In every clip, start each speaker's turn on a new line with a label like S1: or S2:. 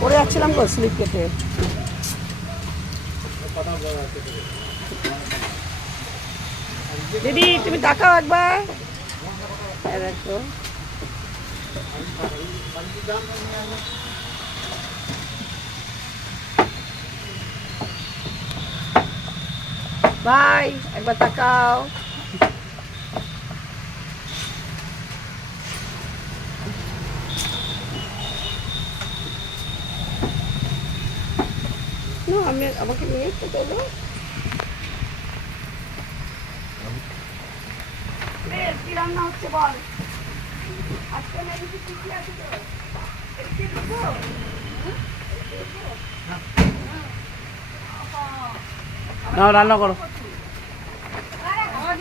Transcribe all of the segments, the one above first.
S1: পরে যাচ্ছিলাম গো স্লিপ কেটে। দিদি তুমি তাকাও একবার। এই দেখো। ভাই একবার তাকাও। না আমি আমাকে নিয়ে তোলো বেশ, কি রান্না হচ্ছে বল? আজকে মেনুতে কি কি আছে তোর? এদিকে ঢুকো।
S2: না রান্না করো।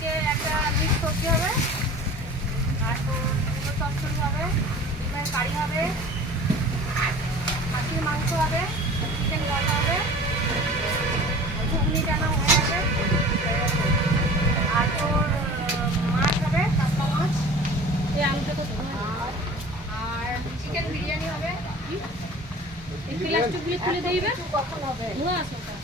S3: আজকে একটা মিক্স সবজি হবে। আর তো চচ্চড়ি হবে। ডিমের কারি হবে। খাসির মাংস হবে। চিকেন রান্না হবে। ঘুগনি টানা হয়ে যাবে? আর তোর মাছ হবে কাতলা মাছ। এই আলুটা তো আর আর চিকেন বিরিয়ানি হবে। এই প্লাস্টিকগুলি খুলে দিবে।
S1: কখন হবে?
S3: ধোঁয়া আছে ওটা।